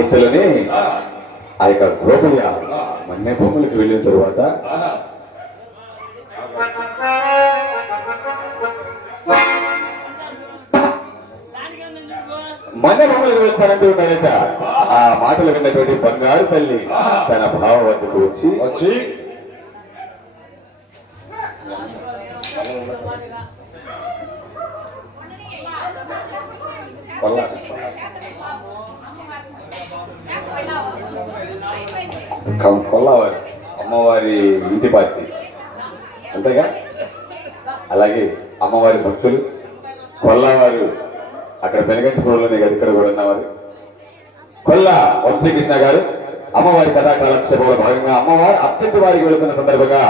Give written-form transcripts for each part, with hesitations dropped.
ఇంతలోనే ఆ యొక్క గోపయ్య మన్నే భూములకు వెళ్ళిన తరువాత మన్నే భూములకు వెళ్తానంటూ ఉన్నాడట. ఆ మాటలు విన్నటువంటి బంగారు తల్లి తన భావ వద్దకు వచ్చి కొల్లవారు అమ్మవారి ఇంటి పార్టీ అంతేగా. అలాగే అమ్మవారి భక్తులు కొల్లవారు అక్కడ పెనగంటిపురంలోనే కదా ఇక్కడ కూడా ఉన్నవారు. కొల్ల వంశీకృష్ణ గారు అమ్మవారి కథాకాలక్షేపంలో భాగంగా అమ్మవారు అత్యంత వారికి వెళుతున్న సందర్భంగా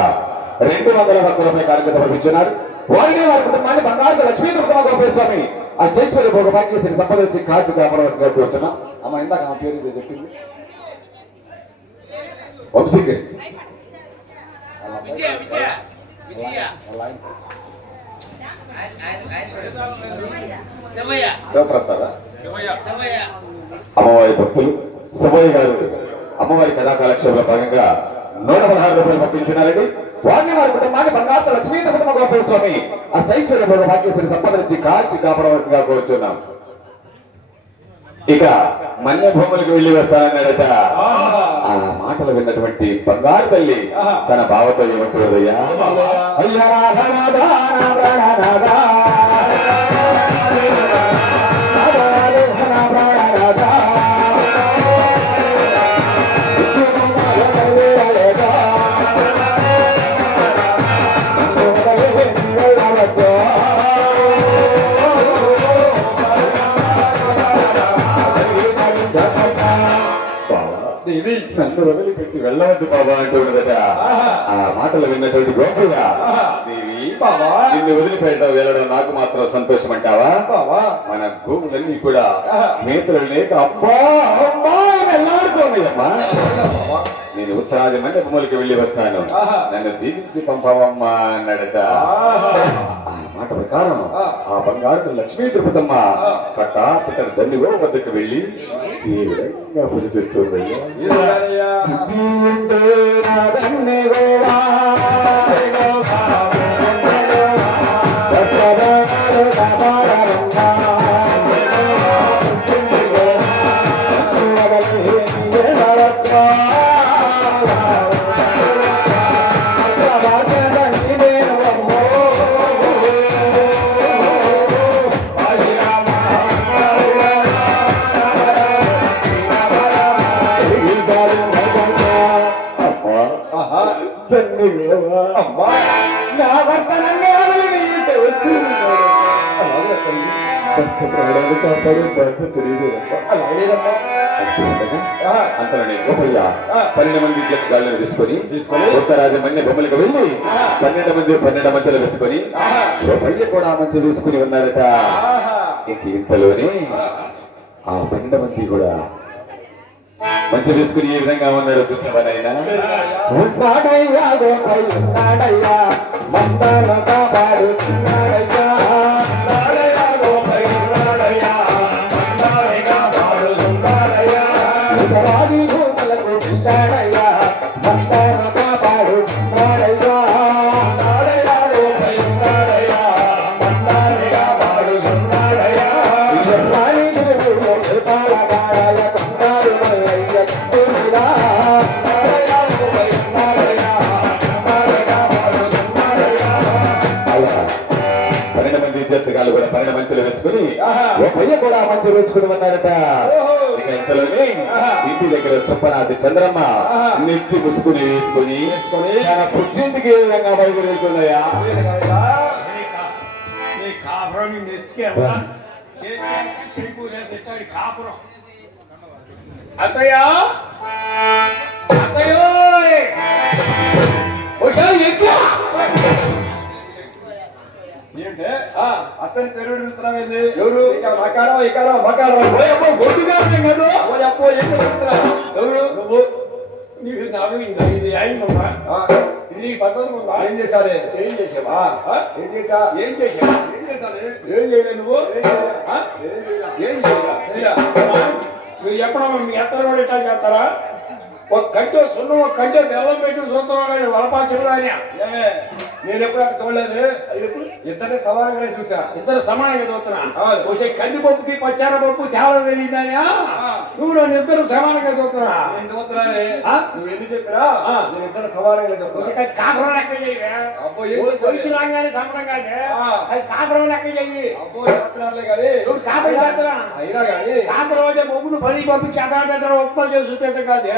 200 రూపాయల కార్యక్రమం సమర్పించున్నారు. వారిని వారి కుటుంబాన్ని బంగారు లక్ష్మీ గోపేశ్వమి ఆ స్టేజ్ ఒక భాగ్యశ్రీ సంపద వచ్చి కాచి కాపాడవలసిందిగా కోరుతున్నాం. అమ్మ ఇందాక ఆ పేరు చెప్పింది వంశీకృష్ణ. శివప్రసాద అమ్మవారి భక్తులు సుబ్బయ్య గారు అమ్మవారి కథాకాలక్షేపంలో భాగంగా 116 రూపాయలు పంపించున్నారండి. వారిని వారి కుటుంబాన్ని బంగారు లక్ష్మీ గోపేశ్వమి ఆ స్టైశ్వర్య భోగ భాగ్యశ్రీ సంపద నుంచి కాచి కాపాడవలసిందిగా కోరుతున్నాం. ఇక మన్య భూములకు వెళ్ళి వస్తానన్నాడట. ఆ మాటలు విన్నటువంటి బంగారు తల్లి తన భావతో ఏమంటున్నదయ్యా, అయ్యా నన్ను వదిలిపెట్టి వెళ్ళవద్దు బాబా అంటూ ఉన్నదట. ఆ మాటలు విన్నటువంటి గోపయ్య, దేవి బాబా నిన్ను వదిలిపెట్టడం వెళ్ళడం నాకు మాత్రం సంతోషం అంటావా? మన భూములన్నీ కూడా మేతలు లేక అబ్బా అమ్మా వెళ్ళాడుకోమయ్యమ్మా, నేను ఉత్తరాది మంది భూములకి వెళ్ళి వస్తాను, నన్ను దీవించి పంపవమ్మా అన్నాడట. ఆ మాట ప్రకారం ఆ బంగారు లక్ష్మీ తిరుపతమ్మ కట్టా పిట్ట జన్నిగో వద్దకు వెళ్ళి ఈ విధంగా పూజ చేస్తుందయ్యా. అంతలోనే గోపయ్య 12 మంది గాళ్ళను తీసుకొని ఉత్తరాది మన్య బొమ్మలకు వెళ్ళి 12 మంచులు వేసుకొని గోపయ్య కూడా మంచు వేసుకుని ఉన్నారట. ఇంక ఇంతలోనే ఆ 12 మంది కూడా మంచి వేసుకుని ఏ విధంగా ఉన్నాడో చూసావనైనా, ఉన్నాడయ్యా గోపయ్య ఉన్నాడయ్యా మందాన కాపాడు ఉన్నాడయ్యా, ఉన్నాడయ్యా గోపయ్య ఉన్నాడయ్యా మందాన కాపాడు ఉన్నాడయ్యా, ఉత్తరాది భూములకు వెళ్ళాడయ్యా మందాన కాపాడు ఉన్నాడయ్యా, ఉన్నాడయ్యా గోపయ్య ఉన్నాడయ్యా మందాన కాపాడు ఉన్నాడయ్యా, ఎర్రాని దేవుడు పాలగాయ కొండారు మల్లయ్య కుండిరా, ఉన్నాడయ్యా గోపయ్య ఉన్నాడయ్యా మందాన కాపాడు ఉన్నాడయ్యా. అలా 12 మంది చేతగాళ్ళు కూడా 12 మంచులు వేసుకుని గోపయ్య కూడా మంచి వేసుకుని ఉన్నారట. ఇక ఇంతలోనే ఇంటి దగ్గర చొప్పనాటి చంద్రమ్మ నెత్తి ముసుకుని వేసుకుని తన పుట్టింటికి ఏ విధంగా బయలుదేరి వెళ్తున్నాయా, అత్తయ్య అత్తయ్యో ఏంటే అతని పేరు ఏంది? ఎవరు మకారం ఇకారం మకారం గొడ్డుగా కాదు అప్పో ఎవరు నువ్వు నీకు నాకు ఇది అయిందమ్మా, ఇది పద్ధతి ఏం చేశారే? ఏం చేసావా? ఏం చేసా? ఏం చేసా? ఏం చేశాను? ఏం చేయలే నువ్వు? ఏం చేయా? మీరు చెప్పడం మీ ఎత్తలు కూడా ఇట్లా చేస్తారా? ఒక కంటో సున్నం, ఒక కంటో బెల్లం పెట్టి చూస్తున్నాడు వలపాచుడు ఆయన. నేను ఎప్పుడు అక్కడ చూడలేదు. ఇద్దరిని సమానంగానే చూసా. ఇద్దరు సమానంగా చూస్తున్నా. ఒకసారి కందిపప్పుకి పచ్చార పప్పు తేడా తెలియదాని. నువ్వు నన్ను ఇద్దరు సమానంగా చూస్తున్నా. నేను చూస్తున్నా. నువ్వు ఎన్ని చెప్పినా నేను ఇద్దరు సమానంగా చూస్తున్నా. కాపురం లెక్క చెయ్యి. వయసు రాగానే సమానం కాదే. అది కాపురం లెక్క చెయ్యి. నువ్వు కాపురం చేస్తున్నా అయినా కానీ కాపురం అంటే మొగ్గులు పని పంపించి అక్కడ ఉప్మా చేస్తుంటే కాదు.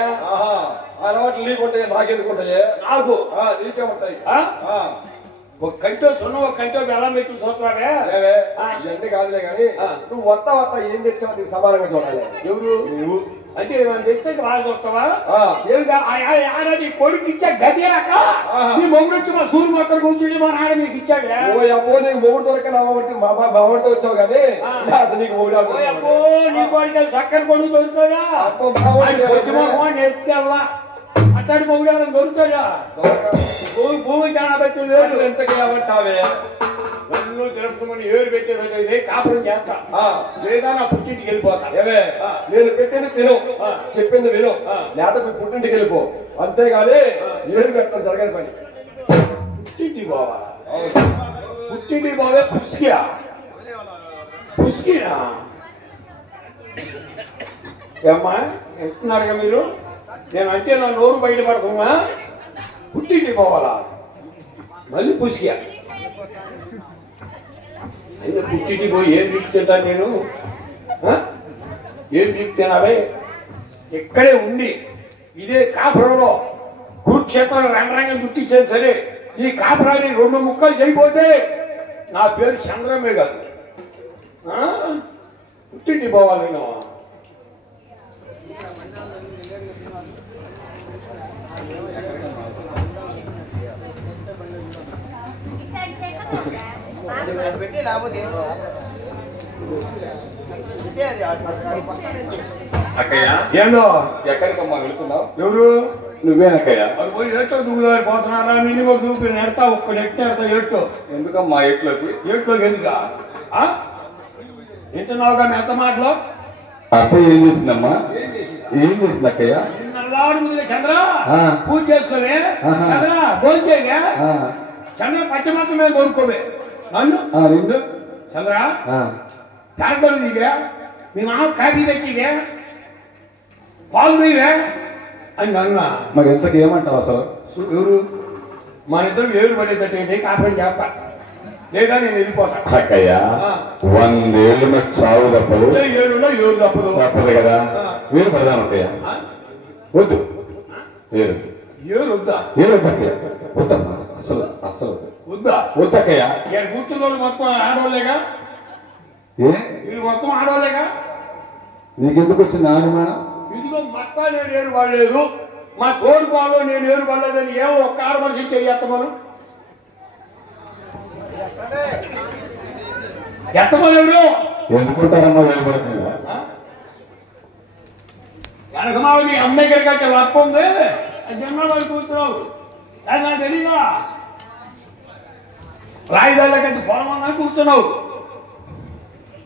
అలవాట్లు నీకుంటాయి, నాకెందుకు ఉంటాయి? నాకు నీకే ఉంటాయి. ఒక కంటో సున్నం, ఒక కంటో బెల్లం పెట్టి చూస్తావే. ఇవన్నీ కాదులే కానీ నువ్వు వస్తా ఏం తెచ్చావు నీకు సమానంగా చూడాలి. ఎవరు నువ్వు అంటే తెస్తే బాగా చూస్తావా? నీ కొడుకు ఇచ్చా గదియాక నీ మొగుడు వచ్చి మా సూర్యు మొత్తం కూర్చుని మా నాన్న నీకు ఇచ్చాడు. అబ్బో నీకు మొగుడు దొరకని మామూడితో వచ్చావు కానీ నీకు మొగుడు అబ్బో నీ కొడుకు చక్కర కొడుకు దొరుకుతాడా? ఎత్తుకెళ్ళా అట్టాడు మొగుడు దొరుకుతాడా? భూమి చాలా పెట్టి లేదు. ఎంతకి ఏమంటావే? నన్ను తిరుపతిమని ఏరు పెట్టేది కాపురం చేస్తా లేదా నా పుట్టింటికి వెళ్ళిపోతా. నేను పెట్టింది తిను, చెప్పింది విను, లేదా పుట్టింటికి వెళ్ళిపో. అంతేగాని ఏరు పెట్టడం జరగని పని. పుట్టింటి బావా? పుట్టింటి బావే పుష్కియా? పుష్కినా ఏమ్మా ఎంటున్నారుగా మీరు? నేను అంటే నా నోరు బయటపడుతున్నా. పుట్టింటి పోవాలా మళ్ళీ పుష్కియా? అయితే పుట్టింటి పోయి ఏం దిక్కు తింటాను నేను? ఏం దిక్కు తినాలి? ఇక్కడే ఉండి ఇదే కాపురంలో కురుక్షేత్రం రంగరంగం చుట్టించాను సరే, ఈ కాపురాన్ని 2 ముక్కలు చేయబోతే నా పేరు చంద్రమే కాదు. పుట్టింటి పోవాలి నేను. అక్కయ్య ఏందో ఎక్కడికమ్మా వెళుతున్నావు? ఎవరు? నువ్వేనక్కయ్య. అది పోయి ఎట్లో దూకుదారి పోతున్నారా? నేను కూడా దూకి నెడతా, ఒక్క నెట్ నెడతా. ఎట్టు ఎందుకమ్మా ఎట్లోకి? ఎట్లోకి ఎందుక వింటున్నావుగా ఎంత మాటలో? అక్కయ్య ఏం చేసిందమ్మా? ఏం చేసింది అక్కయ్య? చంద్ర పూజ చేసుకోవే, చంద్ర భోజనం చేయగా, చంద్ర పట్టి మాత్రం మీద కొనుక్కోవే. నన్ను నిన్ను చంద్ర కాకలు దివే, మీ మామ కాఫీ పెట్టివే, పాలు దివే అని నన్న. మరి ఎంతకు ఏమంటావు అసలు? ఎవరు? మన ఇద్దరు ఏరు పడేటట్టు కాపురం చేస్తా లేదా నేను వెళ్ళిపోతా. అక్కయ్య 100 ఏళ్ళు చావు తప్పదు, 7 తప్పదు తప్పదు కదా. వేరు పడదాం అక్కయ్య. వద్దు ఏరు వద్దా? ఏరొద్దు అక్కయ్య, వద్దమ్మా. అసలు అసలు వద్దా? వద్దక్కయ్య. ఇక్కడ కూర్చున్న వాళ్ళు మొత్తం ఆడవాళ్ళేగా? వీళ్ళు మొత్తం ఆడవాళ్ళేగా? నీకెందుకు వచ్చింది అనుమానం? ఇదిగో మొత్తం నేను ఏరు పడలేదు, మా తోడు బాలో నేను ఏరు పడలేదని ఏమో ఒక్క ఆరు మనిషి చెయ్యత్తమను ఎత్తమను. ఎవరు ఎందుకుంటారమ్మా వేరుపడుతుంది? వెనకమా మీ అమ్మాయి గారికి అయితే లప్ప ఉంది, జన్మ వాళ్ళు కూర్చున్నావు. అది నాకు తెలీదా? రాయిదాళ్ళకైతే పొలం ఉందని కూర్చున్నావు.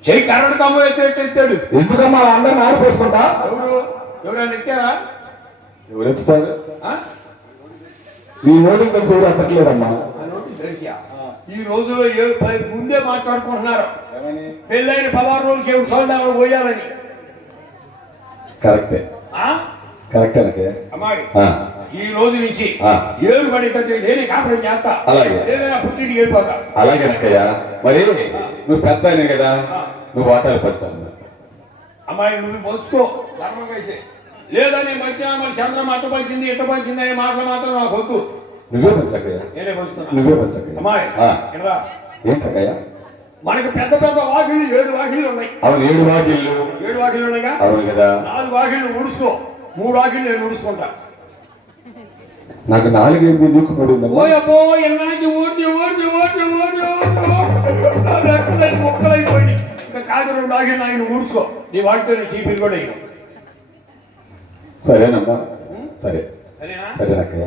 చెయ్యి కర్రడు కమ్మ ఎత్తాడు. ఎందుకమ్మా అందరిని ఆడిపోసుకుంటా? ఎవరైనా ఎక్కారా? ఎవరు ఎత్తుతారు? నీ నోటికి తెలిసి ఎవరు ఎత్తట్లేదమ్మా. ఈ రోజులో ముందే మాట్లాడుకుంటున్నారు పెళ్ళైన 16 రోజులకి ఎవరు సౌండ్ పోయాలని. కరెక్టే కరెక్టే. అమ్మాయి ఈ రోజు నుంచి ఏరు పడేటట్టు లేని కాపురం చేస్తా, ఏదైనా పుట్టింటికి వెళ్ళిపోతా. అలాగేనక్కయ్య. మరి నువ్వు పెద్ద అయినా కదా, నువ్వు వాటాలు పంచాలి. అమ్మాయి నువ్వు పంచుకో ధర్మంగా అయితే, లేదా నేను పంచినా మరి చంద్రం అట్ట పంచింది ఇట్ట పంచింది అనే మాటలు మాత్రం నాకు వద్దు. నువ్వే పంచక్కయ్య. నేనే పంచుతున్నా. నువ్వే పంచక్కయ్య. అమ్మాయి ఏంటక్కయ్య? మనకు పెద్ద పెద్ద వాకిళ్ళు 7 వాకిళ్ళు ఉన్నాయి. అవును 7 వాకిళ్ళు. 7 వాకిళ్ళు ఉన్నాయిగా? అవును కదా. 4 వాకిళ్ళు ఊడుసుకో, 3 వాకిళ్ళు నేను ఊడుచుకుంటా. నాకు 4 ఏంది, నీకు 3 ఉందా? పోయపో ఎన్న నుంచి ఊడి మొక్కలైపోయింది. ఇంకా కాదు 2 వాకిళ్ళు ఆయన ఊడుచుకో, నీ వాటితో చీపిలు కూడా ఇవ్వు. సరేనమ్మా, సరే సరేనా? సరేనక్కయ్య.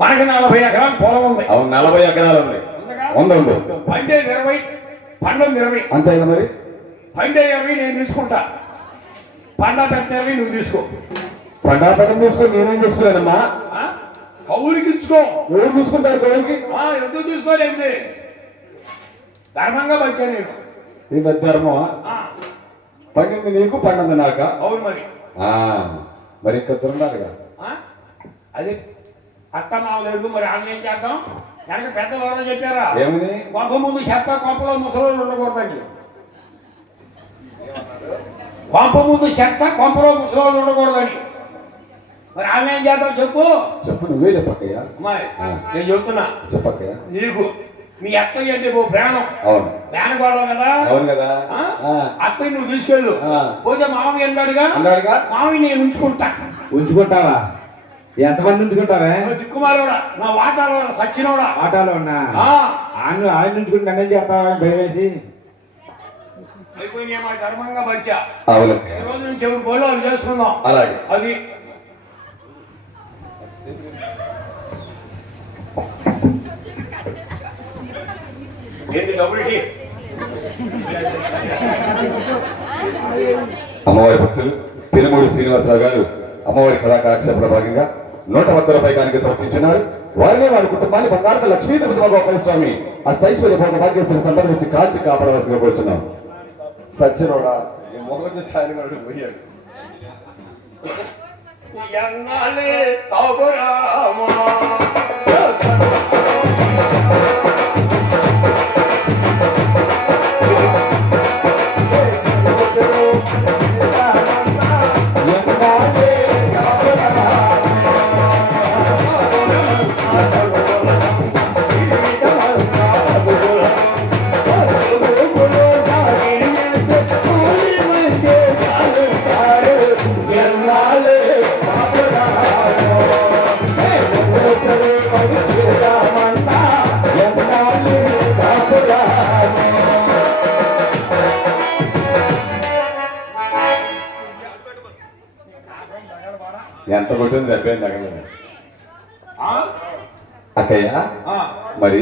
మనకి 40 ఎకరాలు పొలం ఉంది. అవును 40 ఎకరాలు ఉన్నాయి. ఉంది. పండే 20, పండం 20. అంతేగా మరి. పండే 20 నేను తీసుకుంటా. పండా పెట్టినవి నువ్వు తీసుకో. పండాపటం తీసుకొని నేనేం చేసుకున్నానమ్మా? ఆ? కౌలుకి ఇచ్చుకో. ఎవరు చూసుకుంటారు గౌరికి? ఎందుకు తీసుకోలేదు? ధర్మంగా వచ్చా నేను. ఇది ధర్మమా? పండింది నీకు, పండింది నాక? అవును మరి. మరి ఇంకా తిన్నారుగా. అది అత్త మావలేదు, మరి ఆమె ఏం చేద్దాం? వెనక పెద్దలు ఎవరో చెప్పారా? ఏమని? కొంప ముందు చెత్త కొంపలో ముసలోళ్ళు ఉండకూడదని. కొంప ముందు చెత్త కొంపలో ముసలోళ్ళు ఉండకూడదని. మరి ఆమె ఏం చేద్దాం చెప్పు? చెప్పు, నువ్వే చెప్పక్కయ్యా. అమ్మాయి నేను చెబుతున్నా, చెప్పక్కయ్యా. నీకు మీ అత్తయ్య అంటే ఓ ప్రాణం. అవును, ప్రాణం కూడా కదా. అవును కదా. అత్తయ్య నువ్వు తీసుకెళ్ళు. పోతే మామయ్య అన్నాడుగా, మామయ్య నేను ఉంచుకుంటా. ఉంచుకుంటావా? ఎంతమంది ఉంచుకుంటావే? దిక్కుమాలోడా, నా వాటాలో సచ్చినోడా. ఆటోలో ఉన్నా ఆయన ఉంచుకుంటే నన్ను చేస్తావా భయం వేసి? అయిపోయినా మా ధర్మంగా బచ్చా. అవును, ఈ రోజు నుంచి ఎవరు బోలో చేసుకుందాం. అలాగే. అది ఏంటి డబ్బులు? అమ్మవారి భక్తులు పెనుమూడి శ్రీనివాసరావు గారు అమ్మవారి కళాకాలక్షేపంలో భాగంగా 110 రూపాయల కానుక సమర్పించున్నారు. వారిని వారి కుటుంబాన్ని బంగారు లక్ష్మీ తిరుపతి గోపాల స్వామి అష్టైశ్వర్య భోగ భాగ్యశ్రీ సంబంధించి కాల్చి కాపాడవలసిందిగా కోరుచున్నాం. సత్యనోడా మొదటి సారి పోయాడు. ఎంత కొట్టింది దెబ్బేం తగ్గలేదు. అక్కయ్య, మరి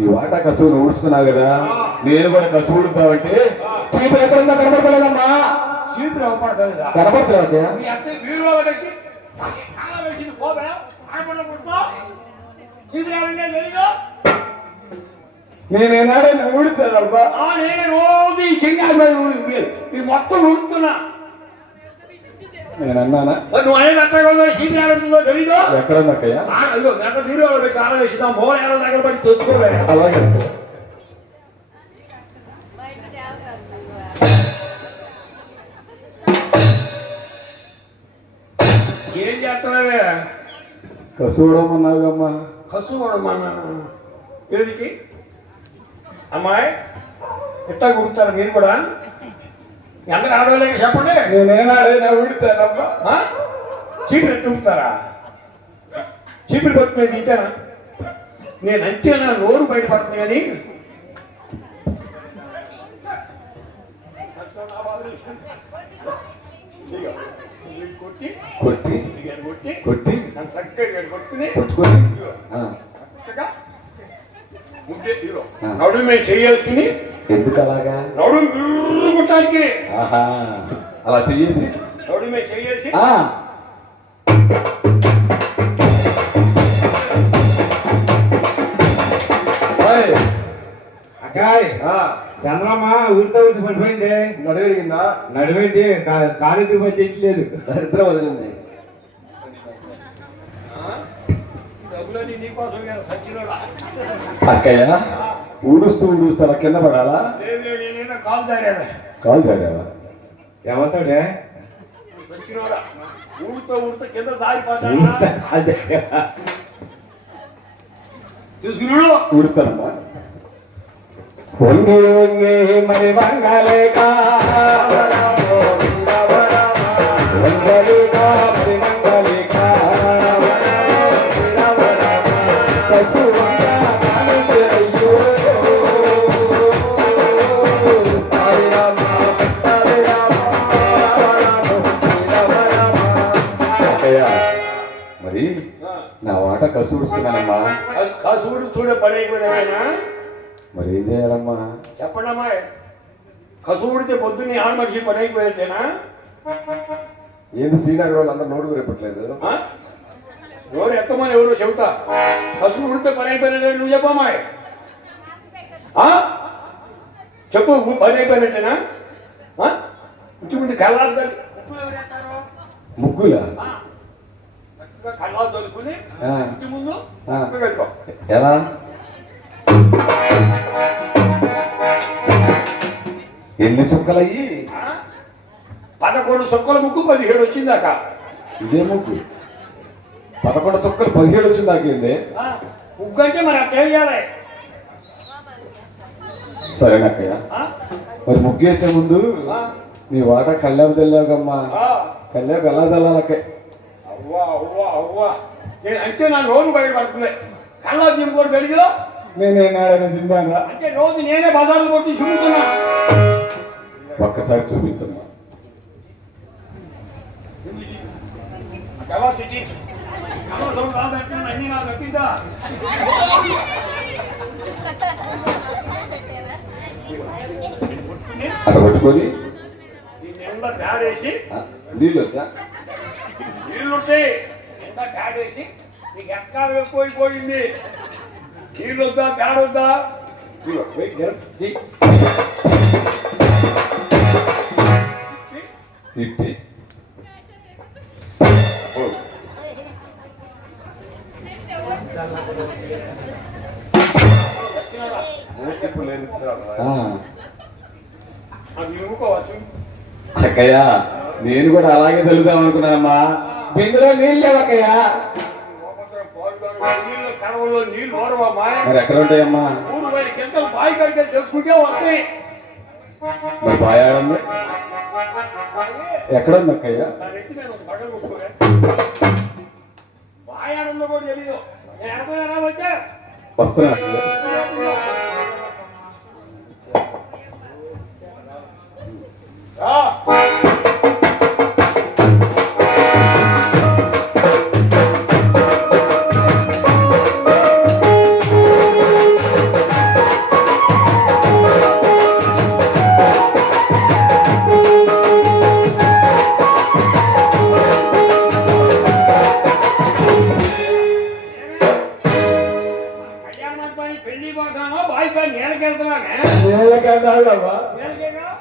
ఈ వాటా కసువును ఊడ్చుకున్నావు కదా, నేను కూడా కసువు ఊడుతావంటే చీపురు ఎక్కడుందా కనబడతలేదమ్మా? చీపురు అవపడతలేదా? కనబడతలేదు అక్కయ్య. మీ అత్త వీడియో పెట్టి చాలా వేసింది. పోదా ఆడపడ కొడుకో. చీపురు ఏమంటే తెలీదు? నేనేనాడే ఊడుతానబ్బా. నేనే రోజు ఈ చెంగారు ఈ మొత్తం ఊడుతున్నా. నేను అన్నానా? నువ్వు అనేది అట్లా చీపురు ఏమంటుందో తెలీదు? ఎక్కడుంది అక్కయ్య? నాకు వీడియో పెట్టి ఆడ వేసిందా? మోహన్ ఏళ్ళ దగ్గర పడి తెచ్చుకోలేదు. అలాగే ఏం చేస్తున్నావే? కసువుడమన్నావుగమ్మా. కసు కూడా ఏదికి అమ్మాయి ఎట్టా కుడుతారు మీరు కూడా? అందరు ఆడవాళ్ళకి చెప్పండి. నేనేనాడే ఊడుతానమ్మా. చీపురు ఎట్టు ఉంచుతారా? చీపురు పట్టుకునేది తింటానా? నేనంటే నా నోరు బయటపడుతుంది కానీ కొట్టి కొట్టి కొట్టి కొట్టి నన్ను చక్కగా కొట్టుకుని కొట్టుకొని నడు మేము చేయాల్సుకుని ఎందుకు అలాగా? నడు కొట్టడానికి ఆహా, అలా చెయ్యేసి నడు మేము చేయాల్సి అక్కాయ్ చంద్రమ్మ ఊరితో ఊరి పడిపోయింది. నడవరిగిందా? నడివేంటి కాలేజీ పనిచేయట్లేదు. దరిద్రం వదిలింది. డబ్బులని నీకోసం సచ్చినోడా. అక్కయ్య, ఊడుస్తూ అలా కింద పడాలా? నేనేదో కాల్ జారాను. కాల్ జారావా? ఎవరితోటే? సచ్చినోడా ఊడుతో కింద జారిపోతా. తీసుకున్నాడు. ఊడుస్తానమ్మా. వంగి వంగి మరి వంగలేక వంగలేక మరి వంగలేక కసువంగా కానించయ్యో. మరి నా వాట కసు ఊడుస్తున్నానమ్మా. కసువుడు చూడే పని అయిపోయినా మరి ఏం చేయాలమ్మా? చెప్పండి అమ్మా. కసువుడితే పొద్దున్నే ఆడ మనిషి పని అయిపోయినట్టేనా? ఏంది శ్రీనగర్ వాళ్ళు అందరు నోటుకు రేపట్లేదు ఆ? ఎవరు ఎత్తమని ఎవరో చెబుతా పసుపు ఉడితే పని అయిపోయినట్టు నువ్వు చెప్పమ్మాయి చెప్పు పని అయిపోయినట్టేనా ఇంటి ముందు కళ్ళాలు తల్లి ముగ్గులా కళ్ళాలు తొలుకుని ఇంటి ముందు ముగ్గు పెట్టుకో ఎలా ఎన్ని చుక్కలయ్యి 11 చుక్కల ముగ్గు 17 వచ్చిందాక ఇదే ముగ్గు 11 చుక్కలు 17 వచ్చింది నాకేంది ముగ్గు అంటే మరి అట్లా చేయాలి సరేనక్కయ్య మరి ముగ్గేసే ముందు నీ వాట కళ్యాణ్ చల్లాకమ్మా కళ్యాణ్ ఎలా చల్లాలక్క అవ్వా అవ్వా అవ్వా నేను అంటే నా రోజు బయటపడుతున్నాయి కళ్ళ జిమ్ కూడా తెలియదు నేనేనాడైనా జింబాగా అంటే రోజు నేనే బజార్లు కొట్టి చూపుతున్నా ఒక్కసారి చూపించమ్మా కెపాసిటీ అన్ని నా దక్కిందా అట్లా పట్టుకొని దీన్ని నిండా ప్యాడేసి నీళ్ళు వద్దా నీళ్ళుంటే నిండా ప్యాడేసి నీకు ఎక్కడ పోయిపోయింది నీళ్ళు వద్దా ప్యాడ్ వద్దా తిప్పి అది ఇవ్వుకోవచ్చు అక్కయ్య నేను కూడా అలాగే చల్లుదాం అనుకున్నానమ్మా బిందులో నీళ్ళు లేవక్కయ్య నీళ్ళు కడవలో నీళ్ళు ఓరవమ్మా మరి ఎక్కడ ఉంటాయమ్మా ఊరు బయట గింతలు బావి కడితే తెలుసుకుంటే వస్తాయి మరి బాయాడంది ఎక్కడ ఉంది అక్కయ్య నా నెత్తి నేను బట్టలు కొట్టుకోలే బాయాడంలో కూడా తెలీదు నేను ఎక్కడ ఎలా వచ్చా వస్తున్నా అక్కయ్య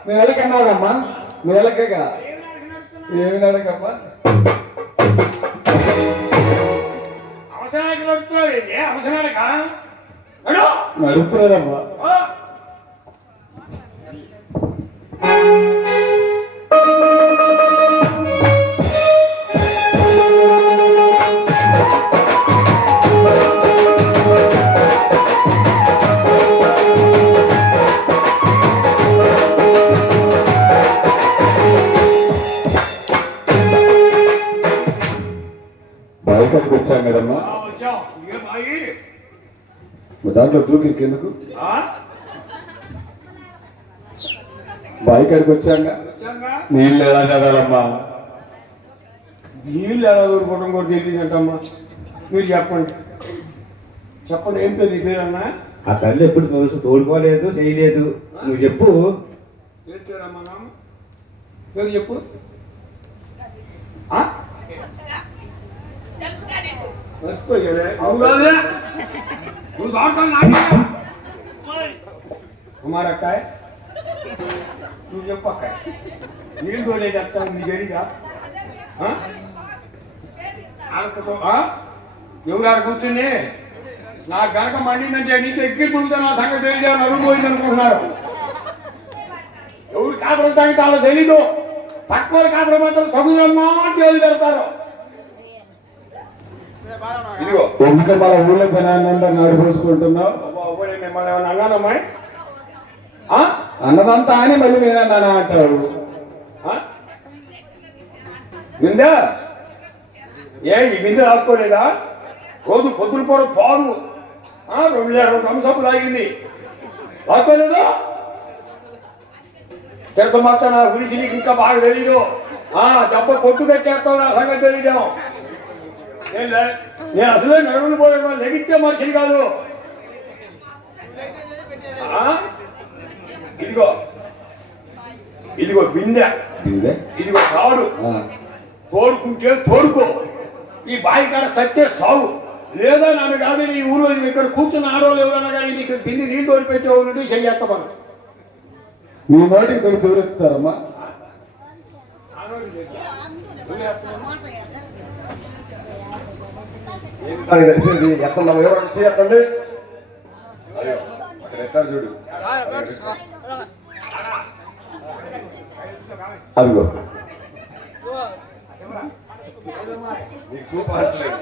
నేలకన్నాడమ్మా నేలకేగా ఏమి నడకమ్మా అవసరానికి నడుస్తున్నావు అవసరానిక నడుస్తున్నాడమ్మా బాయికాడికి వచ్చాం కదమ్మా వచ్చాం ఏ బాయి దాంట్లో దూకి ఎందుకు బాయికాడికి వచ్చాక వచ్చాక నీళ్ళు ఎలా చదవాలమ్మా నీళ్ళు ఎలా ఊరుకోవడం కూడా తెలియదు అంటమ్మా మీరు చెప్పండి చెప్పండి ఏం పేరు నీ పేరన్నా ఆ తల్లి ఎప్పుడు తోడుకోలేదు చేయలేదు నువ్వు చెప్పు ఏం పేరమ్మా నాన్న పేరు చెప్పు మర్చిపోయాడే నువ్వు కాదే నువ్వు దాడుతావు నాకే కుమారక్కాయ్ నువ్వు చెప్పు అక్కాయ్ నీళ్ళు తోలేదు చెప్తాను నీ జరిగా ఎవరు ఆడ కూర్చుని నా గనక మండిందంటే నీకు ఎక్కి పుడుతా నా సంగతి తెలియదు నలుగు పోయింది అనుకుంటున్నారు ఎవరు కాపురం తాగితే అలా తెలీదు తక్కువ కాపురం మాత్రం తగుదమ్మా అని పెడతారు ఇదిగో ఎందుకు మన ఊళ్ళో జనాన్ని అందరు నడిపోసుకుంటున్నావు మిమ్మల్ని ఏమన్నా అన్నానమ్మాయి అన్నదంతా అని మళ్ళీ నేనన్నానా అంటావు విందా ఏ ఈ బిందె రాసుకోలేదా రోజు పొద్దున పూట పాలు 2 లీటర్ల థమ్సప్ తాగింది రాసుకోలేదు తిరత మాత్రం నా గురించి నీకు ఇంకా బాగా తెలీదు దెబ్బ కొట్టు కట్టేస్తావు నా సంగతి తెలియదేమో నేను అసలే నడుములు పోయే లెగిస్తే మనిషిని కాదు ఇదిగో ఇదిగో బిందె, బిందె ఇదిగో తాడు. ఆ, తోడుకుంటే తోడుకో, ఈ బావి కాడ సత్తే సాగు. లేదా నన్ను కాదు నీ ఊళ్ళో ఇక్కడ కూర్చున్న ఆడవాళ్ళు ఎవరైనా కానీ నీకు బింది నీళ్ళు తోడి పెట్టేవాళ్ళు చెయ్యత్తమను. నీ నోటికి తొలి చూరెత్తుతారమ్మా. దానికి తెలిసింది ఎత్తండి ఎవరు చేయకండి. అక్కడ ఎత్తారు చూడు, అదిగో నీకు సూపర్ అంటలేదు.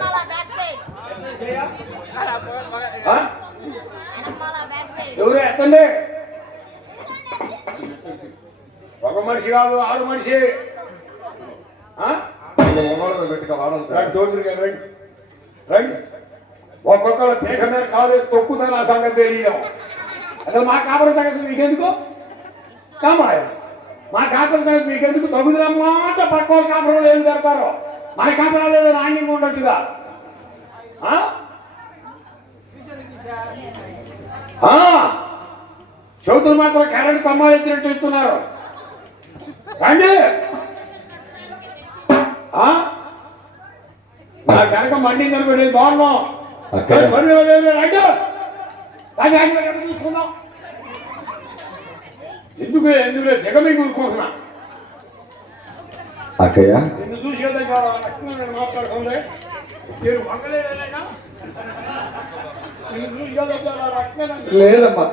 ఎవరు ఎత్తండి, ఒక మనిషి కాదు, ఆరు మనిషి. పెట్టుకో వాడలు తోడుగా రండి రండి. ఒక్కొక్కరు పేక మీద కాదు తొక్కుతా నా సంగతి తెలియడం. అసలు మా కాపురం సంగతి మీకెందుకు కామాయ? మా కాపురం సంగతి మీకెందుకు? తగుదరమ్మాట పక్క వాళ్ళ కాపురంలో ఏం పెడతారో మన కాపురాలు ఏదో నాణ్యంగా ఉండొచ్చుగా. చౌతులు మాత్రం కరెంటు తమ్మాలు ఎత్తినట్టు ఇస్తున్నారు. రండి, నా కనుక మండింది అనుకోండి బాగున్నాం. రండి తీసుకుందాం. ఎందుకు ఎందుకు దిగమి కూరుకుంటున్నా. అక్కయ్య నిన్ను చూసేదే కాదు నేను మాట్లాడుకుంది. నేను వంగలేదైనా నిన్ను చూసేదే లేదమ్మా.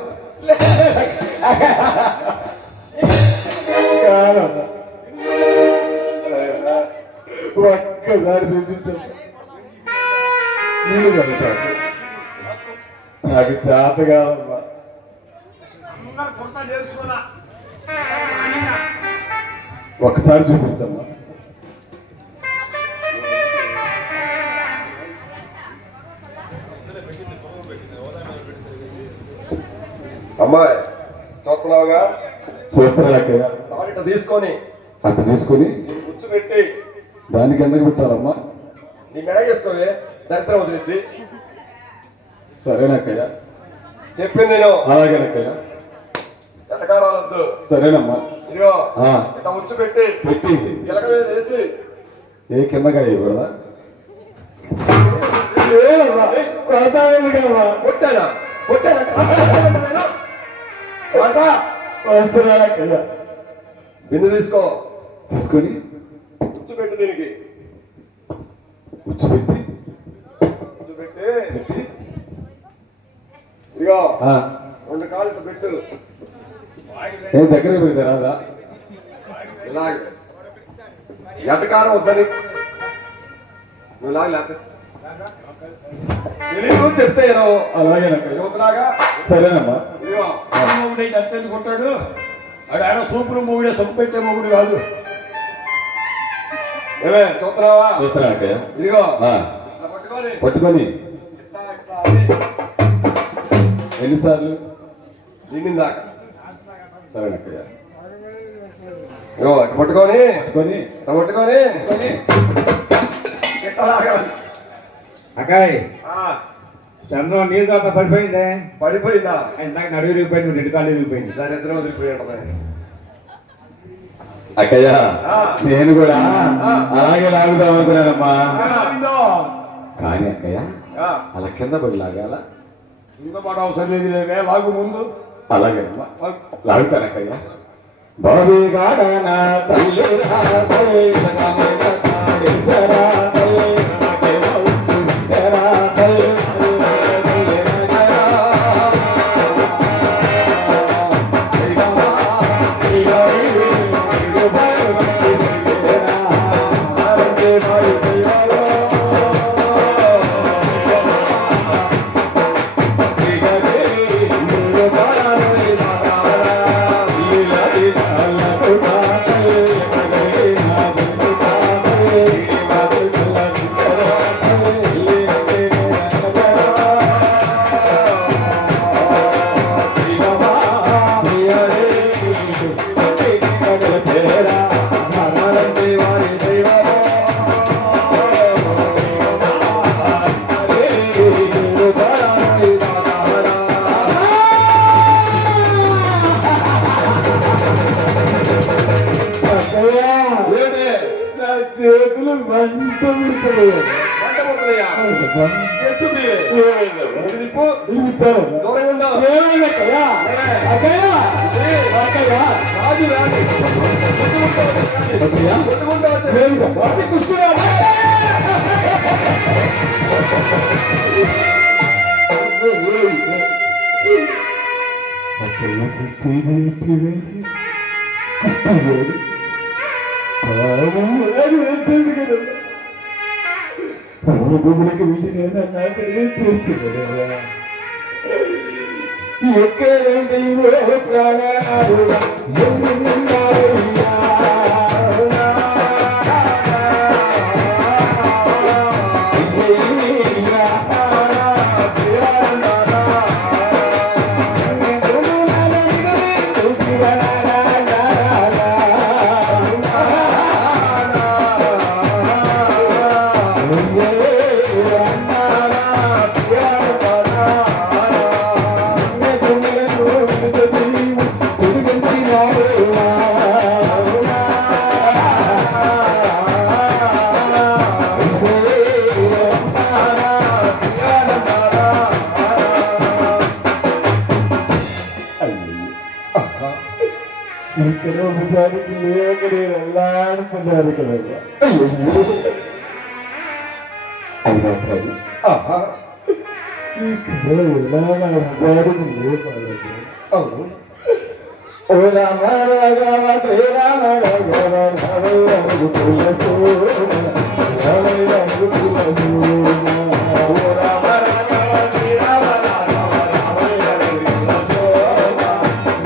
ఒక్కసారి చూపించండి. నీళ్ళు కలుగుతాను, నాకు చేత కాదమ్మా. ఒక్కసారి చూపించమ్మా. అమ్మాయి చూస్తున్నావుగా? చూస్తున్నా అక్కయ్య. తాడిట తీసుకొని అంత తీసుకుని కూర్చు పెట్టి దానికి ఎందుకు పెట్టాలమ్మా? నీ మెడ చేసుకోవే, దరిద్రం వదిలిద్ది. సరేనక్కయ్య. చెప్పింది నేను. అలాగేనక్కయ్య. ఎటకారాలొద్దు. సరేనమ్మా. ఇదిగో ఆ, ఇట్లా ఉచ్చు పెట్టి పెట్టి ఇలక మీద వేసి ఏ కిందగా ఇవ్వకూడదా? కొట్టానా కొట్టానా బిందు తీసుకో, తీసుకొని ఉచ్చు పెట్టు, దీనికి కూర్చోబెట్టి ఉచ్చు పెట్టి పెట్టి ఇదిగో ఆ, 2 కాళ్ళు ఇట్లా పెట్టు. ఏ దగ్గర పెడితే రాదా? ఇలాగ ఎటకారం వద్దని నువ్వు ఇలాగ లేకపోతే తెలియదు చెప్తే అలాగేనక్కయ్య. చదువుతున్నాగా. సరేనమ్మా. ఇదిగో మొగుడైతే అత్యంత కొట్టాడు. ఆడు ఆయన సూపులు మొగుడే సొప్పు పెట్టే మొగుడు కాదు. ఏమే చూస్తున్నావా? చూస్తున్నా అక్కయ్య. ఇదిగో ఆ, ఇట్లా పట్టుకొని పట్టుకొని ఇట్లా ఇట్లా అని ఎన్నిసార్లు? నిండిందాక. సరేనక్కయ్య. ఇదిగో ఇట్లా పట్టుకొని పట్టుకొని ఇట్లా పట్టుకొని ఇట్లా లాగాలి. అక్కాయ్ ఆ, చంద్రం నీళ్ళు తర్వాత పడిపోయిందే. పడిపోయిందా? ఇందాక నడువు ఇరిగిపోయింది, 2 కాళ్ళు ఇరిగిపోయింది. దాని ఇద్దరు వదిలిపోయాడు. అక్కయ్య, ఆ. నేను కూడా అలాగే లాగుదాం అనుకున్నానమ్మా. కానీ అక్కయ్య ఆ, అలా కింద పడి లాగాల? కింద పడ అవసరం లేదు, లేవే లాగు ముందు. అలాగేనమ్మా, లాగుతానక్కయ్య. బాబీ గాడన తల్లి రాసే సగమైన తాడి జరాసే నాకే వచ్చు తెరాసే చేతులు మంట విడుతున్నాయి. మంట పోతున్నాయా? తెచ్చుంది. ఏమైందమ్మా? నిప్పు ఇది దూరంగా ఉండవు. ఏమైందక్కయ్యా? అక్కయ్యా? అక్కయ్యా? రాజు రాజు అక్కయ్యా? లేదు. వాటి కుష్టురా. అక్కయ్య చూస్తే కుష్టి భూములకు విజయన నాకడే చేస్తున్నాడు. ఎక్కడంటే ప్రాణాలు ఇక్కడ ఒకసారికి లేక నేను అల్లాడుతున్నాను కదా. అయినా కానీ ఇక్కడ ఎలా నా ఒకసారికి లేపాలి. అవును. ఓ రామ రాఘవ శ్రీరామ రాఘవ రామయ్య రఘుకులతో రామయ్య రఘుకులతో ఓ రామ రాఘవ శ్రీరామ రాఘవ రామయ్య రఘుకులతో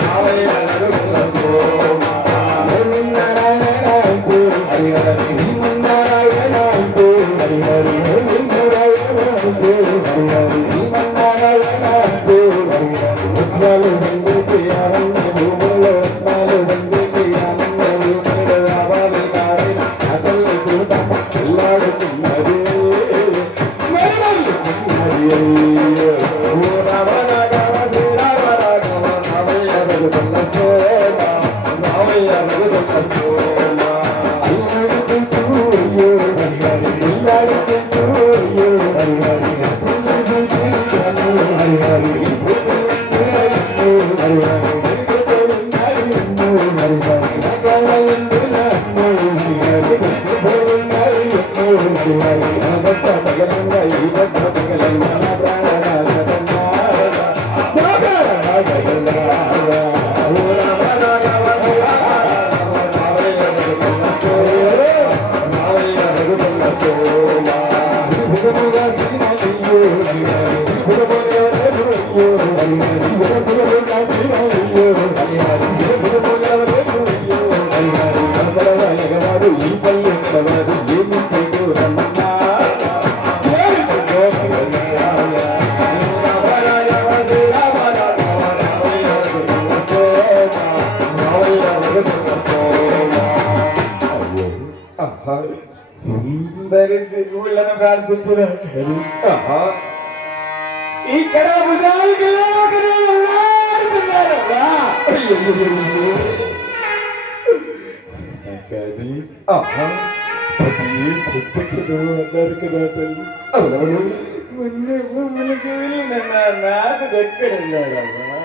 రామయ్య రఘుకులతో నారాయణ అంటూ హరి హరి నారాయణ అంటూ హరి హరి నారాయణ అంటూ హరి హరి నారాయణ అంటూ హరి హరి ఉత్సవాలు బంధుకి ఆనందము ఉత్సవాలు బంధుకి ఆనందము రావాలి కారణ అతల్లి చూడమ్మ ఎల్లాడుతున్నది ఓ రామ రాఘవ శ్రీరామ రాఘవ రామయ్య రఘుకుల సోమ రామయ్య రఘుకుల సోమ అల్లాడుకుంటూ హరి హరి ఎల్లాడుకుంటూ హరి హరి హరి హరి ఊళ్ళను ప్రార్థించినారు. ఇక్కడ భుజానికి ప్రత్యక్షత అన్నారు కదా తల్లి. అవునవును. మొన్న భూములకు వెళ్ళిన నాకు దగ్గరున్నాడమ్మా.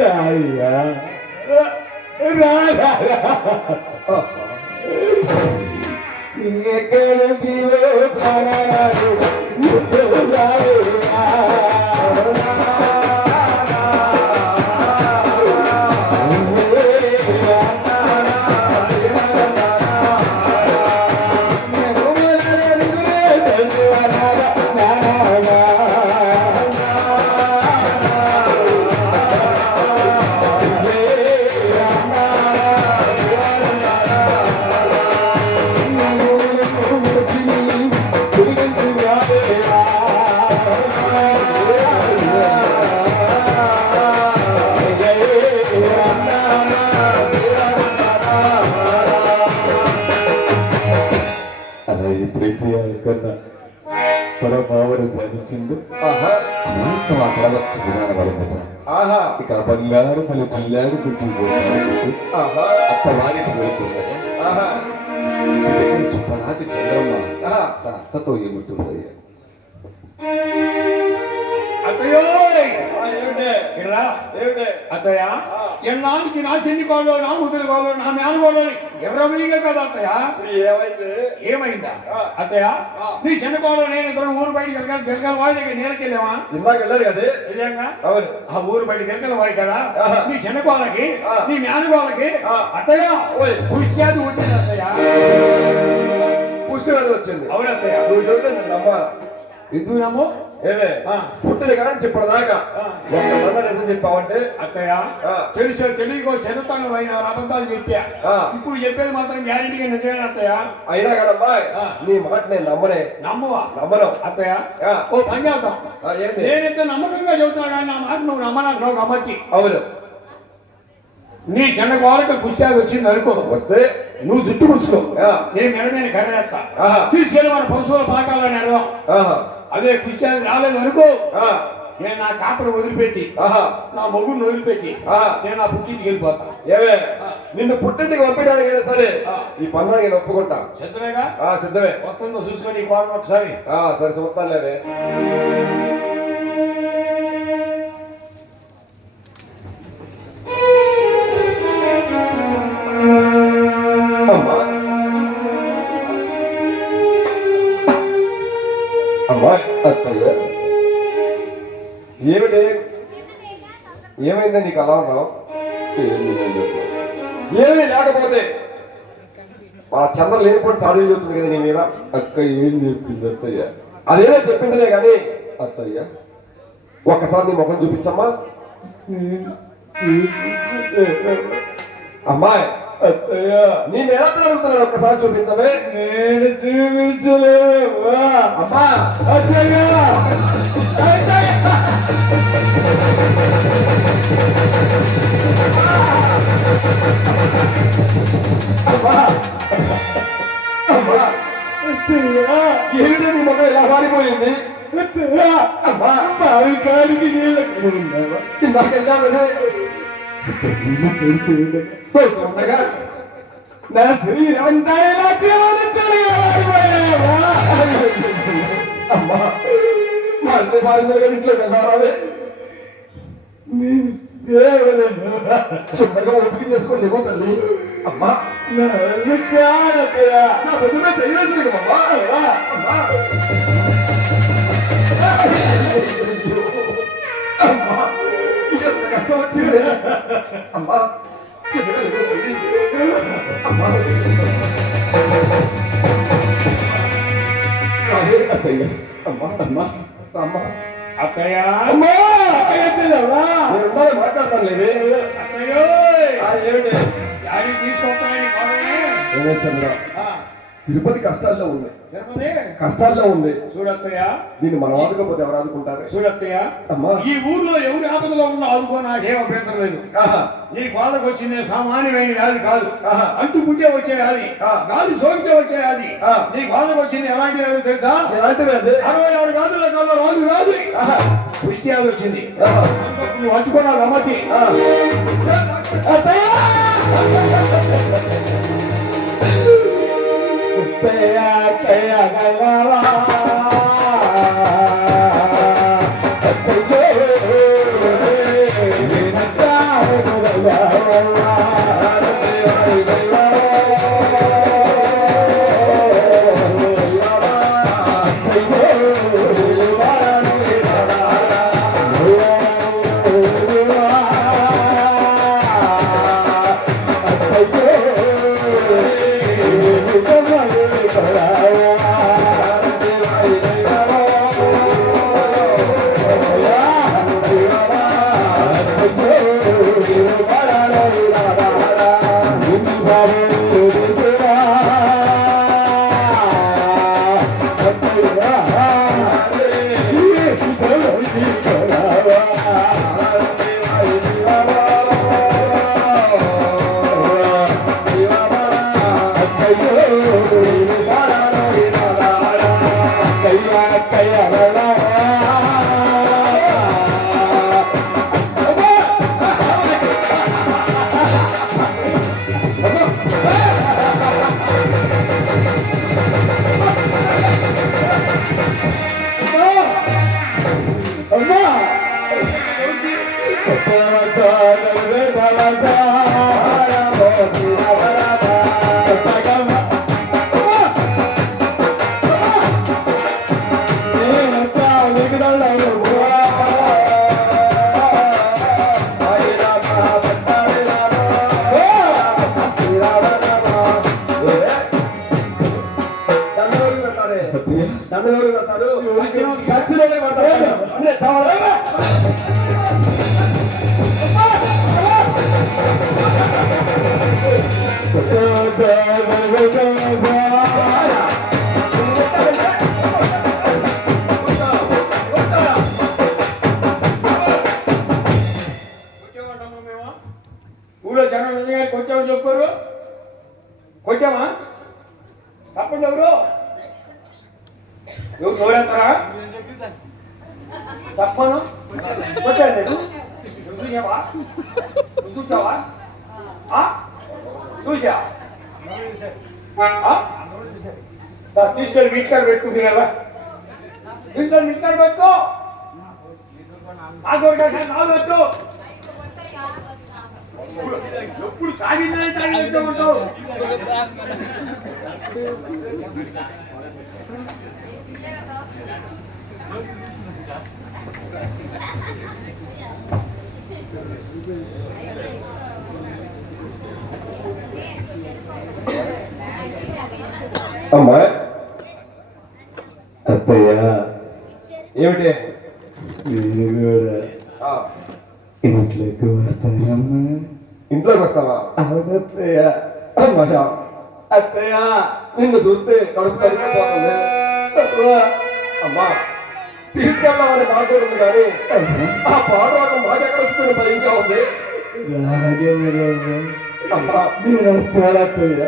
రాయ్యా ఎక్కడ జీవో ప్రాణాలు కన్నా పరమావరు ధ్యానించింది. అక్కడ చూడాలి వాళ్ళ ఆహా ఇక ఇక బంగారు తల్లి కళ్యాణి కుట్టి ఆహా అత్త వారికి వెళ్తుంది ఆహా చుప్పనాటి చంద్రమ్మ ఆహా. తన అత్తతో ఏముంటుంది అత్తయ్యో ఏమిటే ఇలా ఏమిటే అత్తయ్య ఎన్నాళ్ళకి నా చెల్లి వాళ్ళు నా ముదురు వాళ్ళు నా మేన వాళ్ళు ఎవరమీగా కదా అత్తయ్య ఇప్పుడు ఏమైంది ఏమైందా అత్తయ్య నీ చిన్న కోడలు నేను ఇద్దరు ఊరు బయటికి గెలకాల వాడి దగ్గర నేలకెళ్ళావా ఇందాక వెళ్ళారు కదే వెళ్ళాక అవును ఆ ఊరు బయట గెలకల వాడి కదా ఆహా. నీ చిన్న కోళ్ళకి ఆ. నీ మేన కోళ్ళకి ఆ. అత్తయ్య ఓయ్. పుష్యాది ఉంటుంది అత్తయ్య పుష్టి వెళ్ళి వచ్చింది అవును అత్తయ్య నువ్వు చెబితే నేను నమ్మాలా ఎందుకు నమ్ము ఏమే ఆ. పుట్టిన కానీ చెప్పడదాకా ఆ. ఒక్క మాట నిజం చెప్పావంటే అత్తయ్య ఆ. తెలియకో చిన్నతనం అయిన అబద్ధాలు చెప్పా ఆ. ఇప్పుడు చెప్పేది మాత్రం గ్యారెంటీగా నిజమే అత్తయ్య అయినా కదమ్మా ఆ. నీ మాట నేను నమ్మనే నమ్మువా నమ్మను అత్తయ్య ఆ. ఓ పని చేద్దాం ఏంటి నేనైతే నమ్మకంగా చెబుతున్నా కానీ నా మాట నువ్వు నమ్మకు నమ్మచ్చి అవును నీ చిన్న కోడకి పుష్టాది వచ్చింది అనుకో వస్తే నువ్వు జుట్టు పుచ్చుకో ఆ. నేను మెడమైన కర్రేస్తా ఆహా. తీసుకెళ్ళి మన పశువుల పాకాలని అడదాం ఆహా అదే పుష్టాది రాలేదు అనుకో ఆ. నేను నా కాపరు వదిలిపెట్టి ఆహా నా మొగుడిని వదిలిపెట్టి ఆ. నేను నా పుట్టింటికి వెళ్ళిపోతా ఏమే ఆ. నిన్ను పుట్టింటికి పంపించడానికైనా సరే ఆ. ఈ పన్నానికి నేను ఒప్పుకుంటా సిద్ధమేగా సిద్ధమే మొత్తంతో చూసుకొని కోడలు ఒకసారి సరే చూస్తానులేవే అమ్మా అమ్మా అత్తయ్య ఏమిటి ఏమైందా నీకు అలా ఉన్నావు ఏమీ లేదు. ఏమీ లేకపోతే మా చంద్ర లేనిపోయి చాడీలు చెబుతుంది కదా నీ మీద అక్క ఏం చెప్పింది అత్తయ్య అదేదో చెప్పిందిలే కానీ అత్తయ్య ఒక్కసారి నీ ముఖం చూపించమ్మా అమ్మాయి అత్తయ్య నేను ఎలా అడుగుతున్నాను ఒక్కసారి చూపించమే నేను చూపించలేవా అమ్మా అత్తయ్య అమ్మా అమ్మా ఏమిటో నీ ముఖం ఎలా మారిపోయింది అమ్మా బావి కాలికి నీళ్ళ కడుగున్నావా ఇందాక వెళ్ళామనే నీళ్ళు కొడుతూ ఉండగా నా శరీరం అంతా ఇలా జీవనెత్తలుగా అమ్మా మారితే మారింది కానీ ఇంట్లో వెళ్ళారావే నేను కేవలం చిన్నగా ఓపిక చేసుకోండి లేకో తల్లి అమ్మా నా వల్ల కాదత్తయ్య నా పొద్దున చేయలేదు అమ్మా అమ్మా అమ్మా ఎంత కష్టం వచ్చింది అమ్మా చిన్నగా లేకో తల్లి అమ్మా అత్తయ్య అమ్మా అమ్మా అమ్మా అత్తయ్య అమ్మా అత్తయ్యవా నేను ఉండాలి మాట్లాడతాను లేవే అత్తయ్యో ఏమిటి యాడికి తీసుకొస్తానని కోడల్ని ఏమే చంద్ర ఆ, తిరుపతి కష్టాల్లో ఉంది తిరుపతి కష్టాల్లో ఉంది చూడత్తయ్య దీన్ని మనం ఆదుకోకపోతే ఎవరు ఆదుకుంటారు చూడత్తయ్య అమ్మా ఈ ఊర్లో ఎవరి ఆపదలో ఉన్నా ఆదుకో నాకేం అభ్యంతరం లేదు ఆహా నీ వాళ్ళకి వచ్చింది సామాన్యమైన వ్యాధి కాదు ఆహా. అంటు పుట్టే వచ్చే వ్యాధి ఆ. గాలి సోకితే వచ్చే వ్యాధి ఆ. నీ వాళ్ళకి వచ్చింది ఎలాంటి వ్యాధి తెలుసా ఎలాంటివి అది 66 వ్యాధుల కల్లా రాదు వ్యాధి ఆహా పుష్టి వ్యాధి వచ్చింది ఆహా నువ్వు అట్టుకున్నావు రమ్మతి ఆ. అత్తయ్య అత్తయ్య గలవా అత్తయ్య దండలు పెడతారు చచ్చిన పెడతారు అంటే చావాలి ఊళ్ళో జనం నిజంగా కొంచెం చెప్పారు కొంచెమా తప్పండి ఎవరు నువ్వు నోరెత్తరా తప్పను వచ్చాను నేను నువ్వు చూసావా నువ్వు చూసావా చూసా తీసుకెళ్ళి వీటికాడ పెట్టుకుంటున్నావా తీసుకెళ్ళి వీటికాడ పెట్టుకో నాగొట్టు ఎప్పుడు సాగిందే ఉంటావు అమ్మా అత్తయ్య ఏమిటి మీరు కూడా ఇంట్లోకి వస్తారమ్మా. ఇంట్లోకి వస్తావా అవునత్తయ్య. అమ్మా అత్తయ్య నిన్ను చూస్తే కడుపు కరిగిపోతుంది అమ్మా తీసుకెళ్దామని మాట్లాడుతుంది కానీ ఆ పాడరాక మాకెక్కడ వస్తుంది భయంగా ఉంది అమ్మా మీరు వస్తారా అత్తయ్య?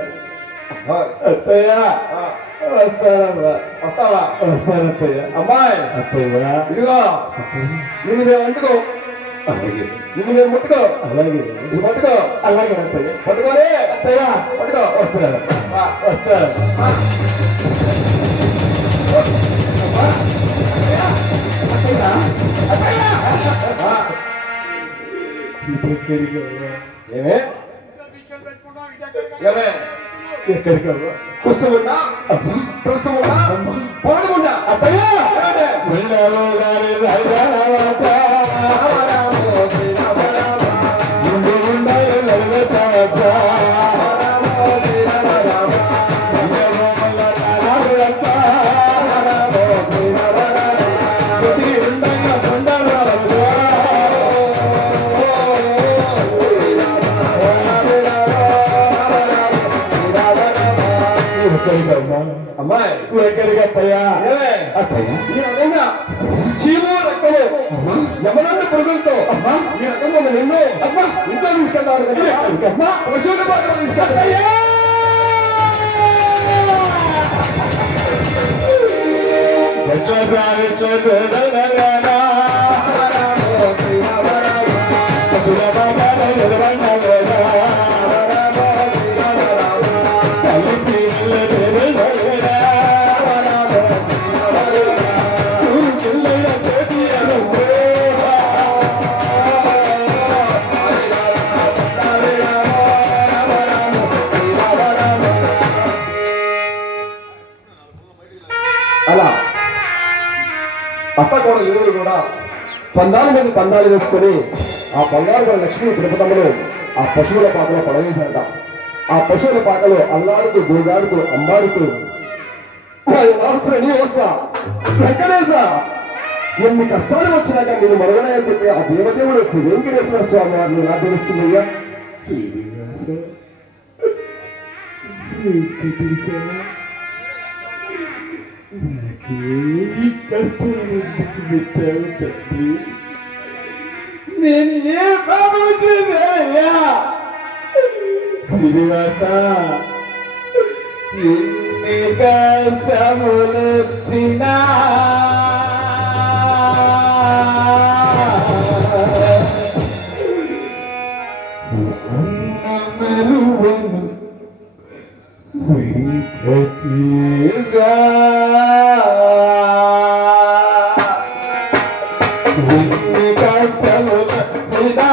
అమ్మా, అత్తయ్య ఆ, వస్తారమ్మా. వస్తావా వస్తానత్తయ్య. అమ్మాయి అత్తయ్య ఇదిగో నిన్ను మేము అంటుకో అలాగే నిన్ను మేము ముట్టుకో అలాగే ఇది పట్టుకో అలాగే అత్తయ్య. పట్టుకోలే అత్తయ్య పట్టుకో వస్తారా? ఆ, వస్తారా? ఎక్కడికి అవ్వా? ఏమే ఏమే ఎక్కడికి అవ్వా? కుష్టముండా ప్రస్తుముండా పోడుముండా అత్తయ్య ఏమిటి? వెళ్ళాలో గారి రాజారావాత ముందు ఉండాలి నలుగుతావా? అమ్మాయి ఎక్కడికి అత్తయ్యా? ఏమే అత్తయ్య ఈ రకంగా చీము రక్తము యమనంద పురుగులతో ఈ రకంగా నిన్ను ఇంట్లో తీసుకెళ్తారు కదా పశువుల పాత్ర తీసుకెళ్తాయ్యా అలా అత్త కూడా ఇరువురు కూడా పందాల మీద పందాలు వేసుకొని ఆ బంగారు కూడా లక్ష్మీ తిరుపతమ్మను ఆ పశువుల పాకలో పడవేశారట. ఆ పశువుల పాకలో అల్లాడుతూ గోగాడుతూ అమ్మాడుతూ వెంకటేశ ఎన్ని కష్టాలు వచ్చినాక నేను మరుగనని చెప్పి ఆ దేవదేవుడు శ్రీ వెంకటేశ్వర స్వామి వారిని నా తెలుస్తుందయ్యా. నేను ఏ పాపం చేశానయ్యా? శ్రీనివాస ఎన్ని కష్టములొచ్చినా మరువను వెంకటేశా. ఎన్ని కష్టములొచ్చినా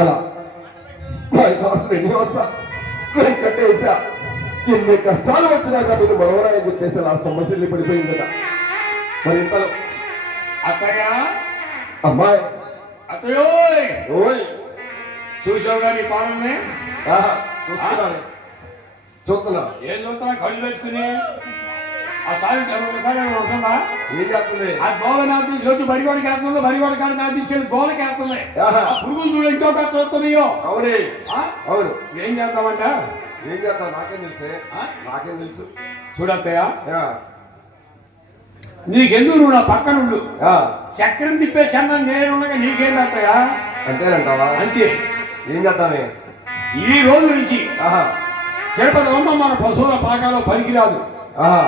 అలా వెంకటేశ ఎన్ని కష్టాలు వచ్చినాక మీరు మనవరాయని చెప్పేసి అలా సమస్యలు పడిపోయిందట. మరి ఇంతలో అత్తయ్య అమ్మాయి అత్తయ్యోయ్ ఓయ్ చూసావు గారి పాలనే ఆహా, చూస్తున్నాను చూస్తున్నా. ఏం చూస్తున్నా కళ్ళు పెట్టుకుని ఆ సాయం ఉంటుందా ఏం చేస్తుంది? ఆ గోల మీద తీసుకొచ్చి బరిగోడికి వేస్తుంది, బరిగోడి కాడి మీద తీసుకెళ్ళి గోలకి వేస్తుంది. ఆహా. ఆ పురుగులు చూడు ఎంతో కష్టం వస్తున్నాయో. అవునే అవును. ఏం చేద్దామంట? ఏం చేస్తావు? నాకేం తెలుసే. ఆ? నాకేం తెలుసు. చూడత్తయ్య ఆ, నీకెందుకు నువ్వు నా పక్కన ఉండు. ఆ, చక్రం తిప్పే చందం నేనుండగా నీకేం చేస్తాయా? అంతేనంటావా? అంతే. ఏం చేద్దామే? ఈ రోజు నుంచి ఆహా తిరుపతి ఉన్న మన పశువుల పాకాలో పనికిరాదు. ఆహా,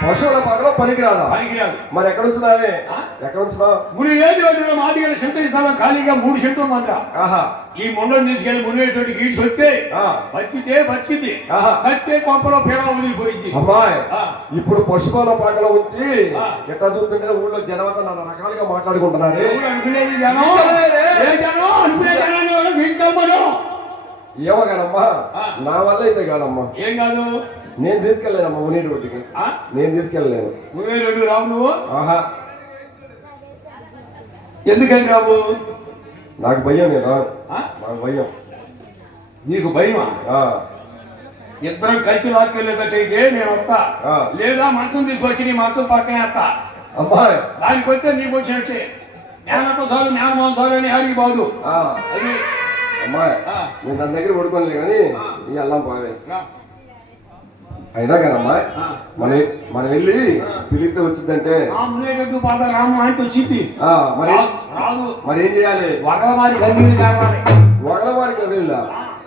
పశువుల పాకలో పనికిరాదా? పనికిరాదు. మరి ఎక్కడ ఉంచుదామే? ఆ? ఎక్కడ ఉంచుదాం? మునివేటి రోడ్డులో మాదిగల సెంటర్ స్థలం ఖాళీగా 3 సెంట్లు ఉందంట. ఆహా ఈ మొండను తీసుకెళ్లి మునివేటి గీడ్స్ వస్తే ఆ. బతికితే బతికింది, ఆహా. సత్తే కొంపలో పేడ వదిలిపోయింది. అమ్మాయి ఆ. ఇప్పుడు పశువుల పాకలో ఉంచి ఆ. ఎట్లా చూస్తుంటే ఊళ్ళో జనమంతా నాన్న రకాలుగా మాట్లాడుకుంటున్నారే. ఎవరు అనుకునేది జనం? ఏ జనం? అనుకునే జనాన్ని ఎవరో తీసుకెళ్ళమను. ఏమగానమ్మా? ఆ. నా వల్ల అయితే కాదమ్మా. ఏం కాదు. నేను తీసుకెళ్ళలేనమ్మా మునీటి రోడ్డుకి. ఆ? నేను తీసుకెళ్ళలేను. మునివేటి రోడ్డు రావు నువ్వు. ఆహా ఎందుకని రావు? నాకు భయం. నేను రాను. ఆ? నాకు భయం. నీకు భయమా? ఆ, ఇద్దరం కలిసి లాక్కెళ్ళేటట్టయితే నేను వస్తా. ఆ. లేదా మంచం తీసుకొచ్చి నీ మంచం పక్కనే వస్తా. అమ్మాయి దానికి వస్తే నీకు వచ్చినట్టే. జ్ఞానంతో చాలు జ్ఞానమాన్ చాలు అని అడిగి బాదు. ఆ, అది అమ్మాయి ఆ. నేను దాని దగ్గర పడుకోలే కానీ ఈ అల్లం పోవే రా. అయినా కదమ్మా ఆ. మనం వెళ్ళి పిలిస్తే వచ్చిందంటే ఆ మునేటట్టు పాత రామ అంటే వచ్చింది మరి రాదు మరి ఏం చేయాలి? వగలమారి కన్నీరు కావాలి. వగలవారి కదిలిలా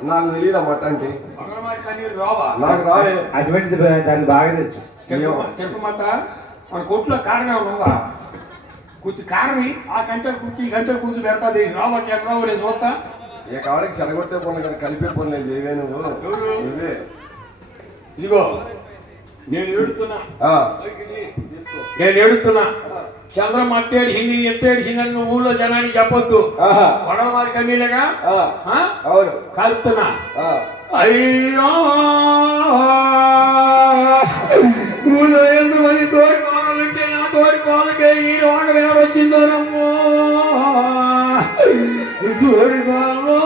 నాకు తెలియదు అన్నమాట అంటే వగలమారి కన్నీరు రావా? నాకు రావే. అటువంటి దాన్ని బాగా తెచ్చు. తెలుసుమాట మన కొట్లో కారణం ఉందా? కుర్తి కారణి ఆ గంటలు కుర్తి ఈ గంటలు కుర్తి పెడతాది. రావచ్చు ఎక్కడ నేను చూస్తా. ఏ కావాలకి చెడగొట్టే పనులు కానీ కలిపే పనులు నేను చేయవే నువ్వు. ఎవరు? నువ్వే. ఇదిగో నేను ఏడుతున్నా. ఆ, నేను ఏడుతున్నా. చంద్రం అట్టేడిసింది ఎట్టేడిసిందని నువ్వు ఊళ్ళో జనానికి చెప్పొద్దు. ఆహా, వడలమారి కన్నీలేగా ఆ, అవును. కలుపుతున్నా. ఆ, అయ్యో ఊళ్ళో ఎంతమంది తోడి కోడలుంటే నా తోడి కోళ్ళకే ఈ రోగ వచ్చిందోనమ్మో. తోడి కోళ్ళు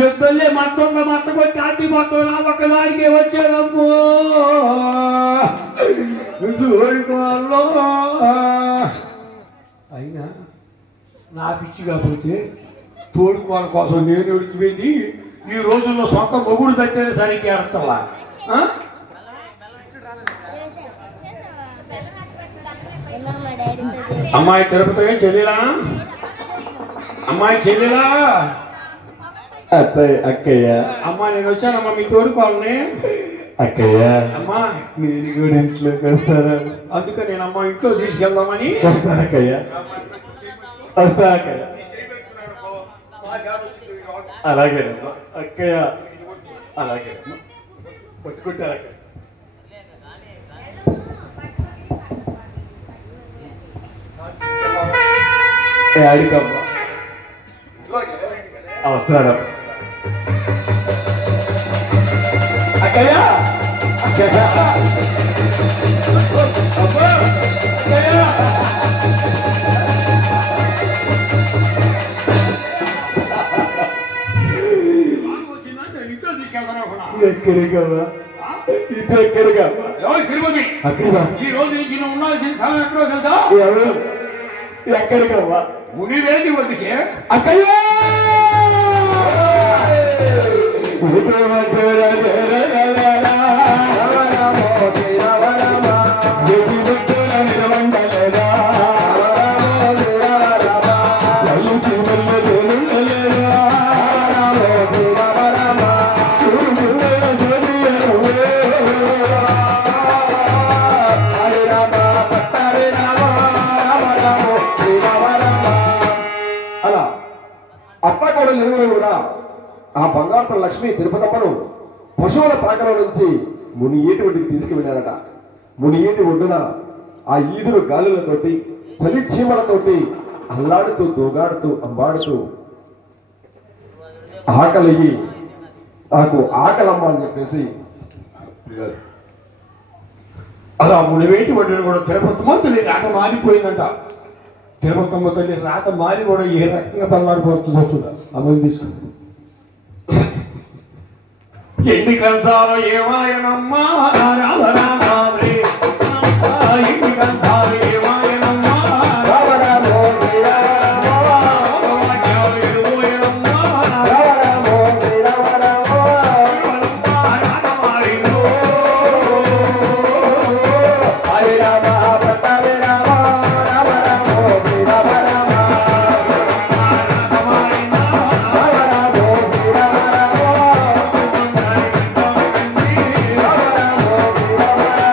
యుద్ధంలో మొత్తంగా మొత్తకొచ్చి అతి మొత్తం నా ఒక్కదానికే వచ్చేదమ్మో. తోడి కోళ్ళు అయినా నా పిచ్చి కాకపోతే తోడుకోవడం కోసం నేను విడిచిపోయింది. ఈ రోజుల్లో సొంత మొగుడు తట్టేది సరిగ్గా అర్థంలా. అమ్మాయి తిరుపతి చెల్లిలా? అమ్మాయి చెల్లిలా? అత్తయ్య అక్కయ్య అమ్మా నేను వచ్చానమ్మా మీ తోడుకోవాలని. అక్కయ్య అమ్మా నేను కూడా ఇంట్లోకి వస్తాను. అందుకే నేను అమ్మ ఇంట్లో తీసుకెళ్దామని. వస్తాను అక్కయ్య, వస్తా అక్కయ్య. అలాగే అక్కయ్య, అలాగే పట్టుకుంటారు అక్కయ్య. అడిగమ్మా వస్తున్నాడు అక్కయ్య. అక్కయ్య అమ్మా, అక్కయ్య. ఇంట్లో తీసుకెళ్తాను. ఎక్కడికమ్మా? ఇటు ఎక్కడికమ్మా? ఎవరు తిరుపతి? అక్కయ్య ఈ రోజు నుంచి నువ్వు ఉండాల్సిన స్థలం ఎక్కడో తెలుసా? ఎవరు? ఎక్కడికమ్మా? మునివేది వద్దకే. అక్కయ్య అలా అత్తాకోడలు ఇరువురు కూడా ఆ బంగారు లక్ష్మి తిరుపతమ్మను పశువుల పాకలో నుంచి ముని ఏటి ఒడ్డుకి తీసుకువెళ్ళారట. ముని ఏటి ఒడ్డున ఆ ఈదురు గాలులతోటి చలి చీమలతోటి అల్లాడుతూ దూగాడుతూ అంబాడుతూ ఆకలిగి నాకు ఆకలమ్మ అని చెప్పేసి అలా మునివేటి వడ్డీని కూడా తిరుపతమ్మ తల్లి రాత మారిపోయిందంట. తిరుపతమ్మ తల్లి రాత మారి కూడా ఏ రకంగా తల్లాడిపోతుందో చూడాలి. అమలు తీసుకుంది. ఎన్ని కంచాలు ఏమాయనమ్మా రామ రామ రే. ఎన్ని కంచాలు ఏమాయనమ్మా రామ రామో శ్రీరామ వాక్యాలు ఎదుగోయనమ్మా రామో శ్రీరామ రామో రాత మారిందో. హరి రామ పట్టాభి రామ రామ రామో శ్రీరామ రామ రాత మారిందా. రామ రామో శ్రీరామ రామ రామ రామో శ్రీరామ రామ